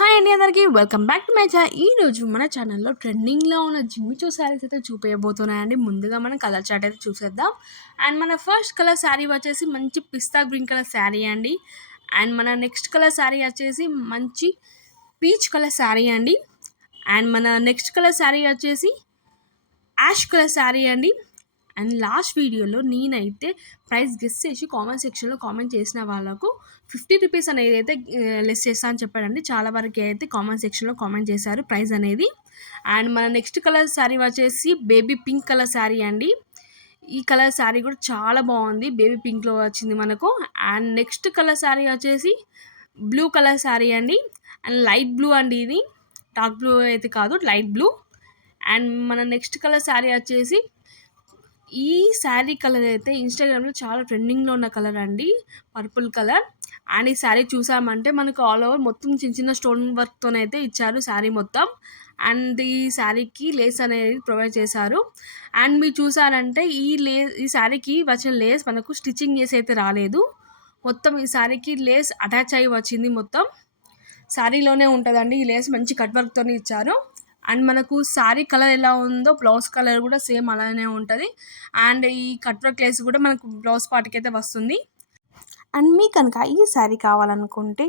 Hi అండి అందరికీ welcome back to my channel. ఈరోజు మన ఛానల్లో ట్రెండింగ్లో ఉన్న జిమ్మిచూ శారీస్ అయితే చూపించబోతున్నాయండి. ముందుగా మనం కలర్ చార్ట్ అయితే చూసేద్దాం. అండ్ మన ఫస్ట్ కలర్ శారీ వచ్చేసి మంచి పిస్తా గ్రీన్ కలర్ శారీ అండి. అండ్ మన నెక్స్ట్ కలర్ శారీ వచ్చేసి మంచి పీచ్ కలర్ శారీ అండి. అండ్ మన నెక్స్ట్ కలర్ శారీ వచ్చేసి యాష్ కలర్ శారీ అండి. అండ్ లాస్ట్ వీడియోలో నేనైతే ప్రైస్ గెస్ చేసి కామెంట్ సెక్షన్లో కామెంట్ చేసిన వాళ్ళకు 50 రూపీస్ అనేది అయితే లెస్ చేస్తా అని చెప్పాడండి. చాలా వరకు అయితే కామెంట్ సెక్షన్లో కామెంట్ చేశారు ప్రైస్ అనేది. అండ్ మన నెక్స్ట్ కలర్ శారీ వచ్చేసి బేబీ పింక్ కలర్ శారీ అండి. ఈ కలర్ శారీ కూడా చాలా బాగుంది, బేబీ పింక్లో వచ్చింది మనకు. అండ్ నెక్స్ట్ కలర్ శారీ వచ్చేసి బ్లూ కలర్ శారీ అండి. అండ్ లైట్ బ్లూ అండి, ఇది డార్క్ బ్లూ అయితే కాదు, లైట్ బ్లూ. అండ్ మన నెక్స్ట్ కలర్ శారీ వచ్చేసి ఈ శారీ కలర్ అయితే ఇన్స్టాగ్రామ్లో చాలా ట్రెండింగ్లో ఉన్న కలర్ అండి, పర్పుల్ కలర్. అండ్ ఈ శారీ చూసామంటే మనకు ఆల్ ఓవర్ మొత్తం చిన్న చిన్న స్టోన్ వర్క్తోనైతే ఇచ్చారు శారీ మొత్తం. అండ్ ఈ శారీకి లేస్ అనేది ప్రొవైడ్ చేశారు. అండ్ మీరు చూసారంటే ఈ శారీకి వచ్చిన లేస్ మనకు స్టిచ్చింగ్ చేసి అయితే రాలేదు. మొత్తం ఈ శారీకి లేస్ అటాచ్ అయ్యి వచ్చింది, మొత్తం శారీలోనే ఉంటుందండి. ఈ లేస్ మంచి కట్ వర్క్తోనే ఇచ్చారు. అండ్ మనకు శారీ కలర్ ఎలా ఉందో బ్లౌజ్ కలర్ కూడా సేమ్ అలానే ఉంటుంది. అండ్ ఈ కట్ వర్క్ లేస్ కూడా మనకు బ్లౌజ్ పార్ట్కి అయితే వస్తుంది. అండ్ మీకు కనుక ఈ శారీ కావాలనుకుంటే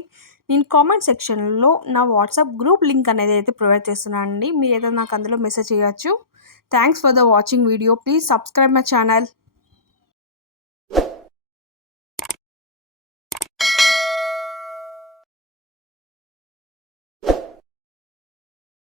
నేను కామెంట్ సెక్షన్లో నా వాట్సాప్ గ్రూప్ లింక్ అనేది అయితే ప్రొవైడ్ చేస్తున్నాను అండి. మీరైతే నాకు అందులో మెసేజ్ చేయొచ్చు. Thanks for the watching video. Please subscribe my channel.